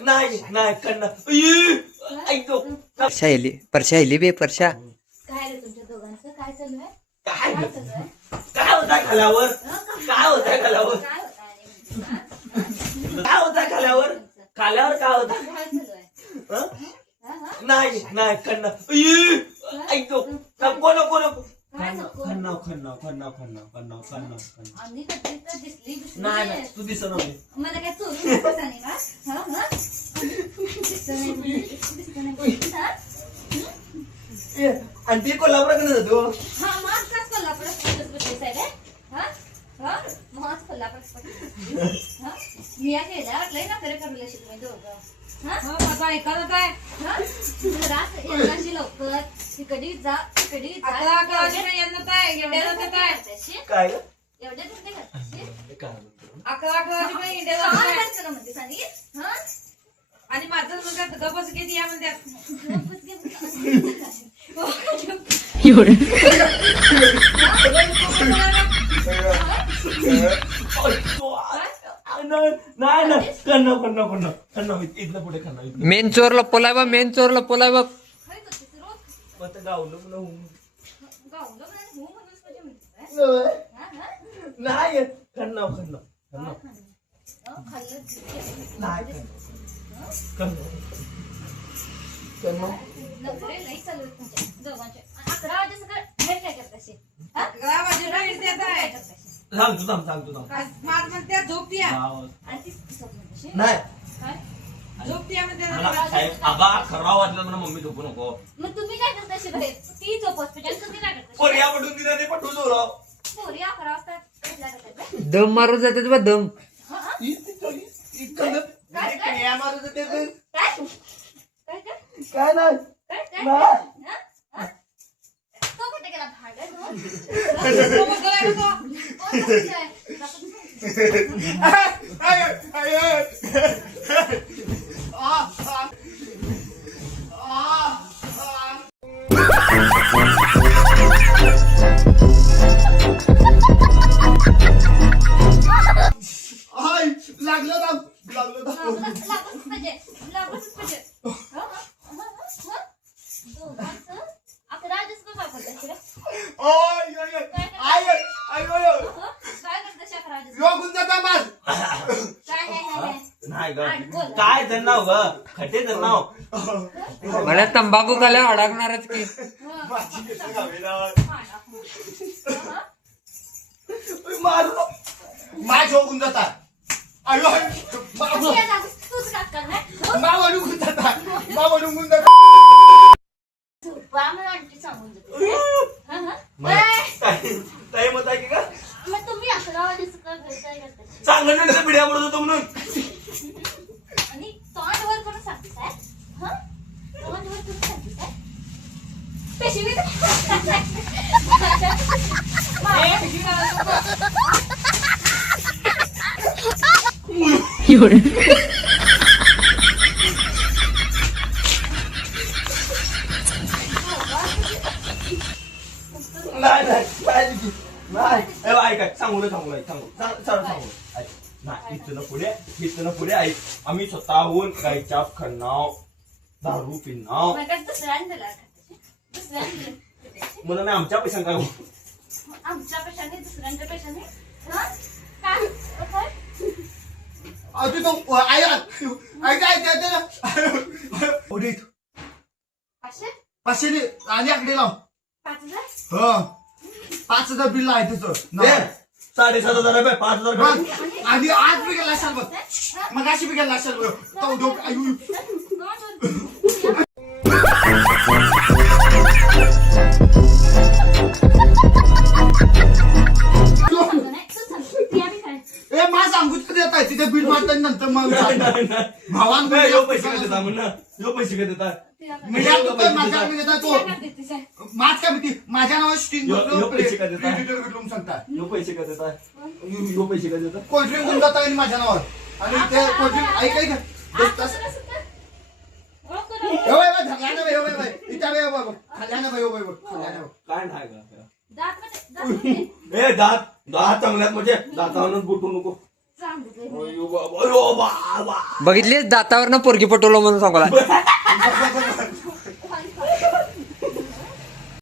नाही नाही करणार ऐकतो परशा इली बे परशा काय रे तुमच्या दोघांचं काय चालू आहे? काय काय चालू आहे? काय होता खाल्यावर काय होता खाल्यावर काय होत आहे नेमकं? काय होता खाल्यावर खाल्यावर काय होता काय चालू आहे? हा? नाही नाही करणार ऐकतो नको नको नको काय नको? खन्नाव खन्नाव खन्नाव खन्नाव खन्नाव खन्नाव खन्नाव आम्ही कधी तर दिसली नाही नाही तू दिसत नव्हती मला काय चोरून नकोस आणि का? हा? हा? दिसत नाही म्हणजे, दिसत नाही म्हणजे, हा? आणि ती कोल्हापुराकडे जातो हा, मग काच कोल्हापुरात बसलीस आहे काय? हा? हा? मग कोल्हापुरात बसलीस. हा? मी या गेल्या वाटलंय ना खरं करूला शिकवे दोघं. हा? माझा ऐकत आहे हा? घरात येण्याची लवकर तिकडे जा तिकडे जा. अकरा वाजेपर्यंत येत आहे एवढ्या एवढ्या जात आहे करतेशी? काय ग? एवढ्या धंदे करतेशी? काय म्हणतो? 11 वाजेपर्यंत इंडिया काय जात आहे करते म्हणतेस आणि? हा? आणि माझं म्हणतात गपच किती या म्हणतात गप्पच घे. नाही ना करणार करणार करणार करणार इथलं पुढे करणार मेन चोर लपवलाय बा मेन चोर लपवलाय बघ काय करतेस रोज? आता गावलं पुन्हा होऊन गावलं म्हणाले, हो म्हणूनच म्हणजे म्हणतेस, हा? हा? हा? नाही करणार करणार करणार खाल्लं नाही करणार करणार नखरे लई चालू आहेत तुमच्या दोघांचे. 11 वाजे सकाळ बाहेर काय करताशी? हा? 11 वाजेपर्यंत येत काय आहे करताशी? सांगतो थांब सांगतो थांब माझ म्हणतात झोप द्या आणि ती झोप म्हणतेशी? नाही काय? झोप द्या मला म्हणतात साहेब आबा खरा वाटलं म्हणून मम्मी झोपू नको मग तुम्ही काय करताशी बाहेर? ती झोप हॉस्पिटल तुम्ही काय करताशी? कोरिया पटून दिला ते पटवून जोराव पोरी 11 वाजता भेटल्या जातात काय? दम मारून जातात बा दम हा? हा? काय काय? काय काय? काय नाही काय काय? नाही. हा? हा? तो कुठे गेला भाडं तो? कोण बसलाय? लागलं ना लागलं लागतच पाहिजे. लागतच पाहिजे. हा? हा? हा? हा? दोघांचं 11 वाजेचं काय करताशी रे? हा? काय करताशी 11 वाजेचं? काय आहे? नाही ग काय जण नाव ग खटे जण नाव मला तंबाखू खाल्या अडकणारच की मारू माझ होऊन जातात अयो तूच का करणार? मावडून जातात मावडून जातात झोपा मग आंटी सांगून देते. हा? हा? ताई मत आहे की का मग तुम्ही 11 वाजेचं काय करताशी? सांगण्याचा पिढ्या पडत होतो म्हणून आणि तोंडवर करून सांगतेस काय? हा? तोंडवर करून सांगतेस काय? पेशवी नाही नाही ऐक सांगू सांगू ऐक नाही इथनं पुढे ऐक आम्ही स्वतःहून गायच्या खन्नाव दारू पिन्नाव दुसऱ्यांदा मला नाही आमच्या पैशान काय आमच्या पेशाने दुसऱ्यांच्या पेशाने हा? काय? काय? अजून तो ऐका उडीत 500? 500 आणि आकडे लाव 5000? ह 5000 बिल आहे तुझं 7,500 रुपये 5,000 बघ आणि आज बी गेला असाल बघ मग अशी बी गेला असाल बघ तो आयु ए माझ सांगूच देत आहे तिथे बिल मारताना नंतर मग भावान पैसे काय देता म्हणून पैसे काय देता माझ्या देता तो माझ काय भीती माझ्या नावावर स्टिंग पैसे काय देता सांगता पैसे काय देता पैसे काय देता कोल्ड्रिंक घेऊन जाता येईल माझ्या नावावर आणि ते कोल्ड्रिंक ऐक काय नाही का दात चांगल्यात म्हणजे दातावरच बुटू नको सांगितलंय अयो बाबा, अयो बाबा. बघितली दातावरनं पोरगी पटवलं म्हणून सांगला गप, गप, गप.